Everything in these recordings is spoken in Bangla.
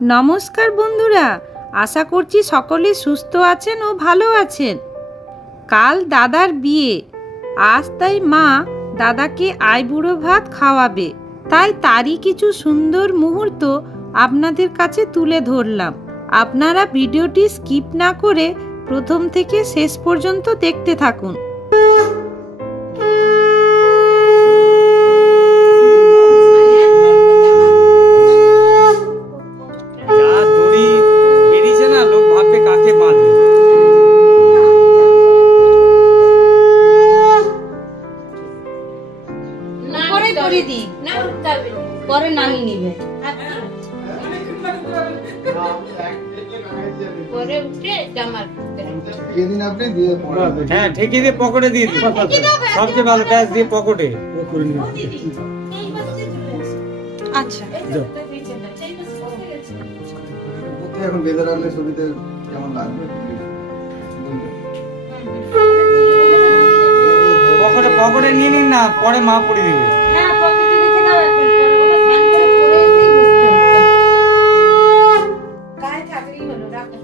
নমস্কার বন্ধুরা, আশা করছি সকলে সুস্থ আছেন ও ভালো আছেন। কাল দাদার বিয়ে, আজ তাই মা দাদাকে আইবুড়ো ভাত খাওয়াবে, তাই তারই কিছু সুন্দর মুহূর্ত আপনাদের কাছে তুলে ধরলাম। আপনারা ভিডিওটি স্কিপ না করে প্রথম থেকে শেষ পর্যন্ত দেখতে থাকুন। পরে নামিয়ে নিবে, পরে উঠে জামা হ্যাঁ ঠিকই দিয়ে পকেটে দিয়ে দিই, সবচেয়ে ভালো ট্যাক্স দিয়ে পকেটে। আচ্ছা এখন বেঁধে রাখলে ছবিতে কেমন লাগবে? পকেটে নিয়ে নিন না, পরে মা পড়ে দিবে। হ্যাঁ পকেটে রেখে দাও, এখন পরে ওটা ফ্যান করে পরে এসেই বসতে হবে। গায়ে থাকলেই হলো, রাখো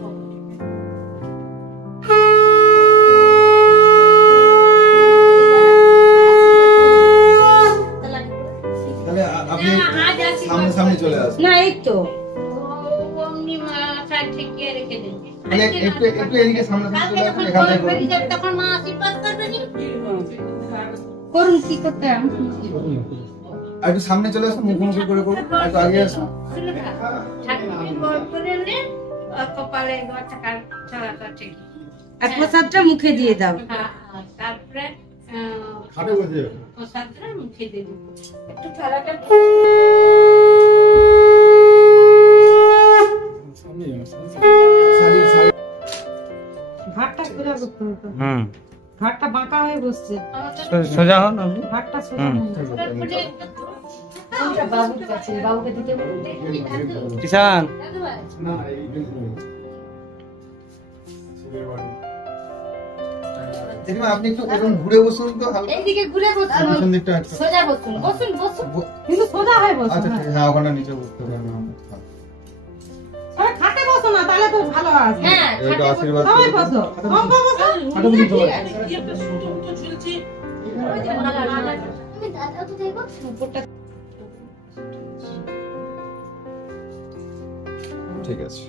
তাহলে আপনি সামনে সামনে চলে আসুন। না এই তো মানে একটু একটু এদিকে সামনে সামনে চলে আসুন, এখান থেকে তখন মা আশীর্বাদ করবে। করুন কি করতে হবে, আর একটু সামনে চলে আসুন, মুখোমুখি করে করুন, একটু আগে আসুন। আর প্রসাদটা মুখে দিয়ে দাও। তারপরে প্রসাদটা মুখে দিয়ে দেবো। একটু থালাটা ঘাটটা সোজা করতে হতো। ঘাটটা বাঁকা হয়ে বসছে। সোজা হন আপনি। ঘাটটা সোজা বাবুর কাছে, বাবুকে দিতে বলুন। কিষান দেখুন আপনি একটু ঘুরে বসুন তো, এইদিকে ঘুরে বসুন, পিছন দিকটা সোজা বসুন, বসুন বসুন, কিন্তু সোজা হয়ে বসো। আচ্ছা ঠিক, হ্যাঁ ওখানে নিচে বসতে পারবেন। সবাই খাটে বসো না, তাহলে তো ভালো আছে। হ্যাঁ এটা আশীর্বাদ সবাই বসো, কম কম বসো। খাটে বসুন সবাই। ঠিক আছে,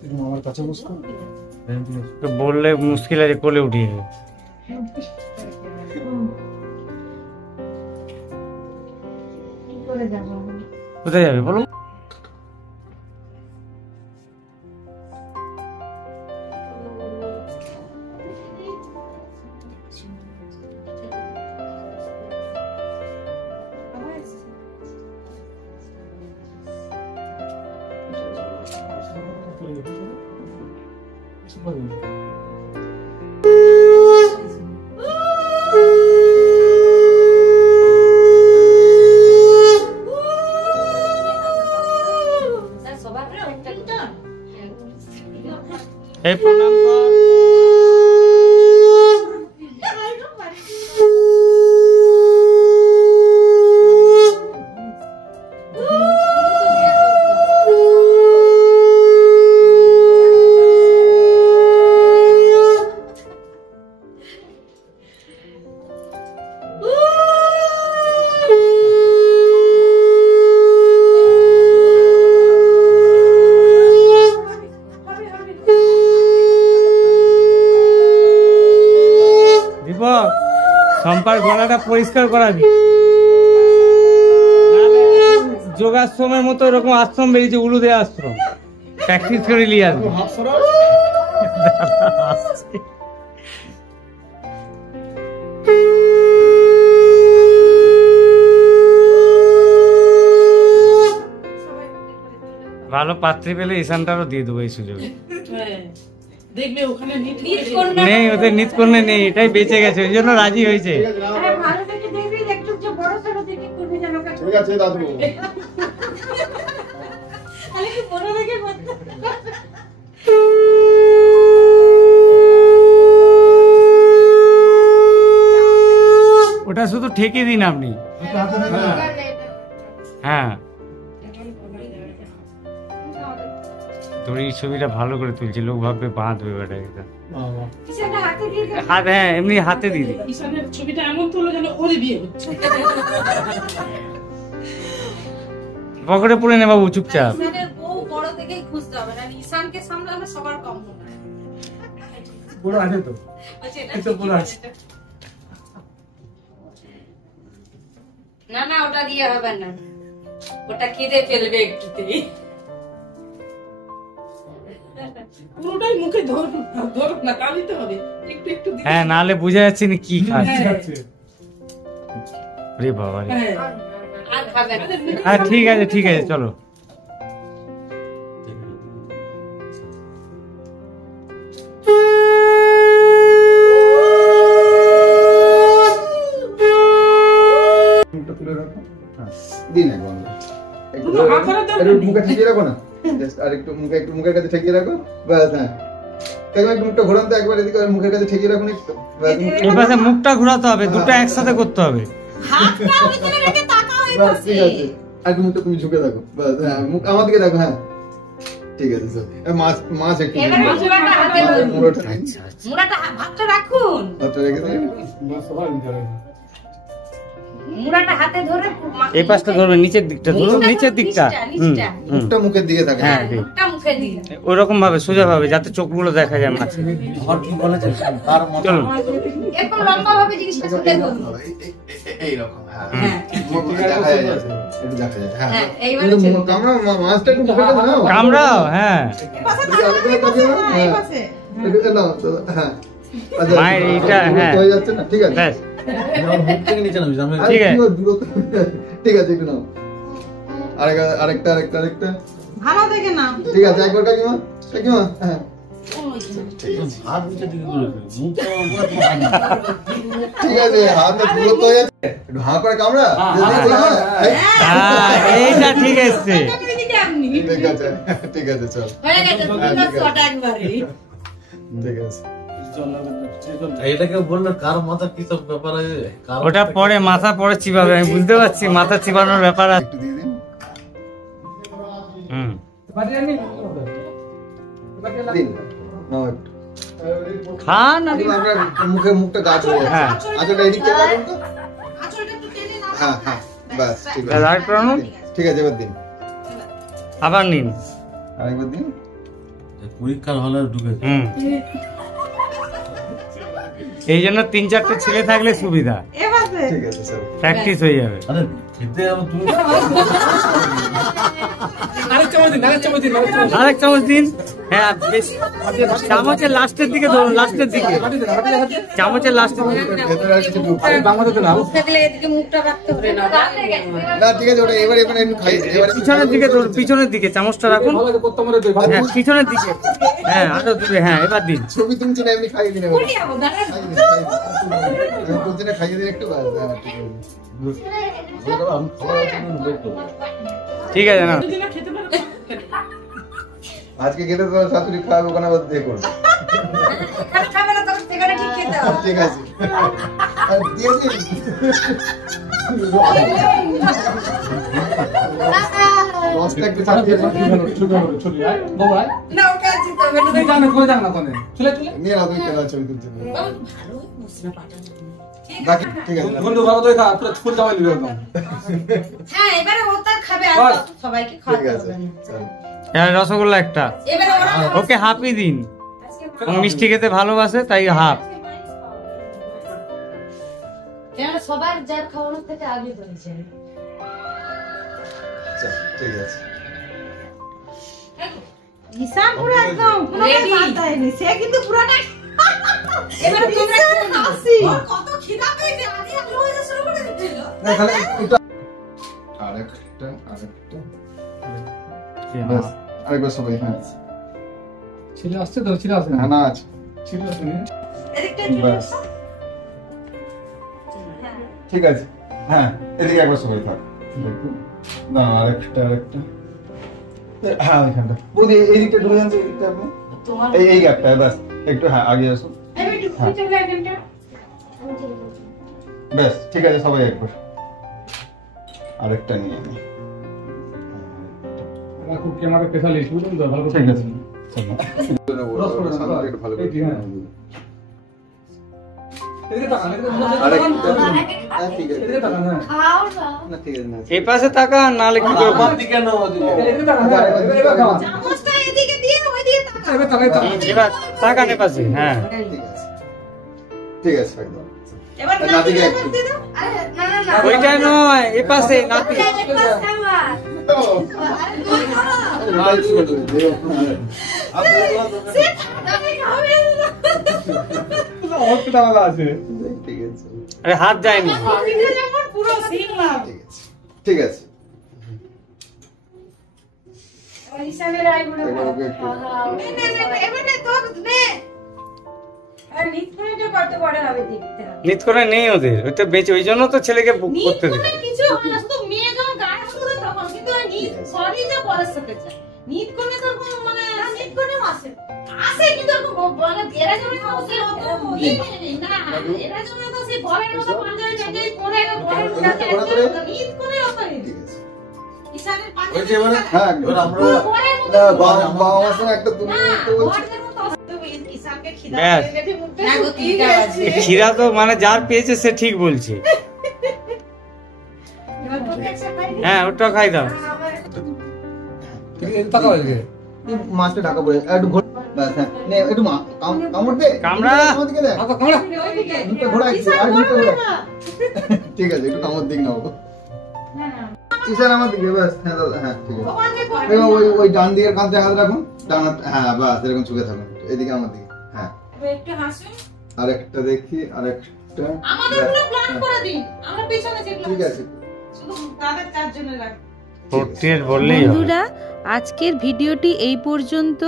তুমি আমার কাছে বসো। তো বললে মুশকিল আছে, কোলে উঠিয়ে দেবে। কোথায় যাবে বলো? এই প্রণাম কর। সম্পার গলাটা পরিষ্কার করাবি, যোগাশ্রমের মতো এরকম আশ্রম বেরিয়েছে, উলুদে আশ্রম, প্র্যাকটিস করে নিয়ে আসবি। ভালো পাত্রী পেলে ঈশানটারও দিয়ে দেবো এই সুযোগে। নেই ওদের নিত করলে নেই, এটাই বেঁচে গেছে, ওই জন্য রাজি হয়েছে। ঠিক আছে দাদু। ওটা শুধু ঠেকে দিন আপনি। হ্যাঁ তোর এই ছবিটা ভালো করে তুলছি, লোক ভাববে বাঁধবে বেটা এটা। ঈশানটা হাতে দিয়ে দে। হাত, হ্যাঁ এমনি হাতে দিয়ে দিই। ঈশানের ছবিটা এমন তুললো যেন ওরই বিয়ে হচ্ছে। পকেটে পুরে নে বাবু চুপচাপ। ঈশানের বউ বড় থেকেই খুঁজতে হবে না, ঈশানকে সামলানো সবার কম হবে। বড় আছে তো বলছে, এটা এটা বড় আছে। না না ওটা দিয়ে হবে না, ওটা কেঁদে ফেলবে একটুতেই। পুরোটাই মুখে ধরুক না, তা দিতে হবে একটু একটু দিতে হ্যাঁ, নাহলে বোঝা যাচ্ছে না কি খাচ্ছে। হ্যাঁ। রে বাবা রে। হ্যাঁ। আর খাবে না। হ্যাঁ ঠিক আছে ঠিক আছে, চলো। মুখটা তুলে রাখো। হ্যাঁ, দিন এক বন্ধ। একটু দুটো হাত ধরে দাও একটু না। মুখে ঠেকিয়ে রাখো না। জাস্ট আর একটু মুখের কাছে ঠেকিয়ে রাখো। বাস, হ্যাঁ। একবার একটু মুখটা ঘোরান তো, একবার এদিকে মুখের কাছে ঠেকিয়ে রাখুন একটু। বাস, এই পাশে মুখটা ঘোরাতে হবে, দুটো একসাথে করতে হবে। হাতটা ভিতরে রেখে তাকাও এই বাস, পাশে। ঠিক আছে। আর একটু মুখটা তুমি ঝুঁকে রাখো। বাস, হ্যাঁ, মুখ আমার দিকে রাখো। হ্যাঁ, ঠিক আছে স্যার। মাছ একটু এবারে মুড়াটা হাতে ধরুন। মুড়োটা মুড়াটা ভাতটা রাখুন, হাতটা রেখে দিন। মুড়াটা হাতে ধরে এই পাশটা ধরবে, নিচের দিকটা ধরো, নিচের দিকটা। নিচটা। মুখটা মুখের দিকে থাকে। হ্যাঁ, হ্যাঁ, মুখটা মুখে দিন। ওই রকম ভাবে সোজা ভাবে, যাতে চোখগুলো দেখা যায় মাছে। চলুন। এরকম লম্বা ভাবে জিনিসটা তুলে ধরুন। এইরকম, হ্যাঁ। হ্যাঁ, দেখা যায়, একটু দেখা যায়। হ্যাঁ, হ্যাঁ, এইবারে কিন্তু ছেড়ে দিন। কামড়া মাছটা একটু মুখে নাও। কামড়াও, হ্যাঁ। এদিকে আরেকবার তাকিয়ে নাও। হ্যাঁ। এদিকে নাও তো, হ্যাঁ। আচ্ছা, মায়ের এইটা, হ্যাঁ। হয়ে যাচ্ছে না, ঠিক আছে। ব্যাস, আরে ঠিক আছে। কি ও দূরত্ব। ঠিক আছে, একটু নাও। আরেকটা। ভালো দেখে নাও। ঠিক আছে, একবার কাকিমা। হ্যাঁ। ঠিক আছে, হাতে দূরত্ব হয়ে যাচ্ছে। একটু হাঁ করে কামড়া। হ্যাঁ, এইটা ঠিক আছে। ঠিক আছে, চল। হয়ে গেছে, দুটো শট একবারে। ঠিক আছে। এটাকে বললো কার মাথা কি সব ব্যাপার আছে? ওটা পরে মাথা পরে চিবাবে, আমি বুঝতে পারছি মাথা চিবানোর ব্যাপার আছে। একটু দিয়ে দিন। হুম, দিন। নাও একটু। খান আর আপনার মুখটা গাছ হয়ে যাচ্ছে। হ্যাঁ। আঁচলটা এদিক থেকে রাখুন তো। আঁচলটা একটু টেনে নাও। হ্যাঁ, হ্যাঁ, বাস, ঠিক আর আছে। একটু আনুন। ঠিক আছে, এবার দিন। আবার নিন। আরেকবার দিন। পরীক্ষার হলে ঢুকেছে। হুম, এই জন্য 3-4টে ছেলে থাকলে সুবিধা, ঠিক আছে, স্যার। প্র্যাকটিস হয়ে যাবে। আরে খেতে যাবো তুমি। আরেক চামচ দিন, আরেক চামচ দিন, আরেক চামচ দিন। আরেক চামচ দিন। হ্যাঁ, বেশ। চামচের লাস্টের দিকে ধরুন, লাস্টের দিকে। চামচের লাস্টের দিকে। ভেতরে আর কিছু ঢুকছে। মুখ থাকলে এদিকে মুখটা রাখতে হবে না। না, ঠিক আছে, ওটা এবার একটু খাই। এবারে পিছনের দিকে ধরুন, পিছনের দিকে চামচটা রাখুন। হ্যাঁ, পিছনের দিকে। হ্যাঁ, আরো দূরে। হ্যাঁ, এবার দিন। ছবি তুলছি না, এমনি খাইয়ে দিন। এবার বলি যাবো, দাঁড়ান। খাইয়ে দিন। আমি তুলছি না, খাইয়ে দিন একটু। বাস, হ্যাঁ, ঠিক আছে। আমি খাবার দেখবো। ঠিক আছে না? যদি না খেতে পারো, আজকে খেতে তো শাশুড়ি খাওয়াবে, ওখানে আবার দিয়ে করবে। এখানে খাবে না, তখন সেখানে ঠিক খেতে হবে। ঠিক আছে। আর দিয়ে দিন। রসটা একটু চাপিয়ে দিন। না, ওকে আর দিতে হবে না। নিয়ে নাও, তুমি কেনা ছবি তুলছি। ভালো মশলা পাঠানো। ঠিক বাকি আছে। ঠিক আছে। হ্যাঁ, এবারে ও তার খাবে, আর সবাইকে ঠিক খাওয়াতে আছে, হবে না। চল। হ্যাঁ, রসগোল্লা একটা। এবারে ওরা ওকে হাফই দিন। ও মিষ্টি খেতে ভালোবাসে, তাই হাফ। কেন সবার যার খাওয়ানোর থেকে আগে বলেছে। চল, ঠিক আছে। ঈশান পুরো একদম পুরোটাই Ready? বাদ দেয়নি। সে কিন্তু পুরোটাই এবারে তোমরা ঈশান খেয়ে নাও। হাসি। ওর কত খিদা পেয়েছে, আগে আগে হয়ে শুরু করে দিচ্ছিল। না, খালি একটু। আরেকটা। বাস, আরেকবার সবাই। হ্যাঁ, হ্যাঁ, না আছে। এদিকটা বাস, ঠিক আছে। হ্যাঁ, এদিকে একবার সবাই থাক। দেখুন। না, আরেকটা। হ্যাঁ, ওইখানটা। বৌদি, এই দিকটা ঢুকে যান তো, এই দিকটা আপনি। তোমার এই গ্যাপটা, বাস। একটু, হ্যাঁ, আগে আসুন। আমি একটু খুঁজে চলে এখানটা। ব্যাস, ঠিক আছে, সবাই একবার। আরেকটা নিয়ে নি। খুব ক্যামেরা স্পেশালিস্ট বুঝলেন তো, ভালো করে ঠিক আছে রস করে দাও, ভালো এই যে, হ্যাঁ। এদিকে তাকান, এদিকে তাকান, হ্যাঁ। এই পাশে তাকা, নাহলে কি করে আমার দিকে না ওদিকে। এদিকে তাকান, হ্যাঁ, এবার খাওয়ান। চামচটা এদিকে দিয়ে ওইদিকে তাকাও। এবার তাকান, তাকান। এবার তাকান এ পাশে, হ্যাঁ ঠিক আছে একদম এবার নাতিকে নাতিকে একটু। এবার দিয়ে দাও। আরে না না না। ওইটা নয়, এ পাশে নাতি। এক পাশ খাওয়া। আরে তুই খাওয়া। সে তাকে খাবে না। অল্পটা আলাদা আছে। ঠিক আছে আরে হাত যায়নি। এটা যেমন পুরো সিংলাম। ঠিক আছে ওই হিসাবের আইবুড়ো এবার ওকে একটু নে নে নে এবার নে তোর নে। আর নিত করে এটা কত বড় হবে দেখতে হবে। নিত করে নেই ওদের, ওই তো বেঁচে, ওই জন্য তো ছেলেকে বুক নিত করতে করে দিল। কিছু হয় না, শুধু মেয়ে যখন গায়ে শুধু তখন কিন্তু ওই নিত সরি যে পরের সাথে যায়। নিত করে তো কোনো মানে নিত করে আসে। আসে কিন্তু বলে এরা যেমন আসে অত না এরা যেমন তো সেই বলের মতো পাঞ্জাবি টাঞ্জাবি পরে বলের মধ্যে নিত করে অত ঠিক আছে ইসানের ওই পাঞ্জাবি যে মানে হ্যাঁ এবার আমরা বলের মধ্যে বাবা আমার সঙ্গে একটা তুমি না তো বলছি বলের মতো তুমি ইসানকে খিদা ব্যাস। পেয়ে গেছে মুখে শুকিয়ে গেছে। এই খিরা তো মানে যার পেয়েছে সে ঠিক বলছে। এবার তোকে একটা খাই দিই। হ্যাঁ ওটা খাই দাও। ঠিক আছে, তাকাও এদিকে। এই মাছটা ঢাকা পড়ে একটু ঘোর ব্যাস হ্যাঁ নে একটু কামড় দে কামড়া। আমার দিকে দেখ তাকাও, কামড়া। ওইদিকে। দুটো ঘোড়া একটু ইসান আর দুটো বড় ঘোড়া না। ঠিক আছে একটু আমার দিক নাও না না ইসান আমার দিকে ব্যাস হ্যাঁ দাদা হ্যাঁ ঠিক আছে ওখানে পড়ে। এবার ওই ডান দিকের কাঁধে হাত রাখুন ডান হাত হ্যাঁ বাস এরকম চুকে থাকুন এদিকে আমার দিকে হ্যাঁ একটু হাসুন। আরেকটা দেখি আরেকটা আমাদের পুরো প্ল্যান করে দিন। আমরা পেছনে যেগুলো ঠিক আছে শুধু তাদের চারজনের রাখ। ফোর্টির বললেই হবে। বন্ধুরা, আজকের ভিডিওটি এই পর্যন্ত।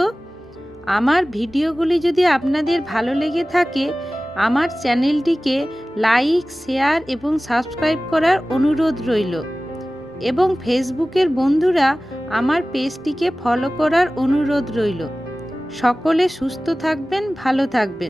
আমার ভিডিওগুলি যদি আপনাদের ভালো লেগে থাকে, আমার চ্যানেলটিকে লাইক, শেয়ার এবং সাবস্ক্রাইব করার অনুরোধ রইল। এবং ফেসবুকের বন্ধুরা আমার পেজটিকে ফলো করার অনুরোধ রইল। সকলে সুস্থ থাকবেন, ভালো থাকবেন।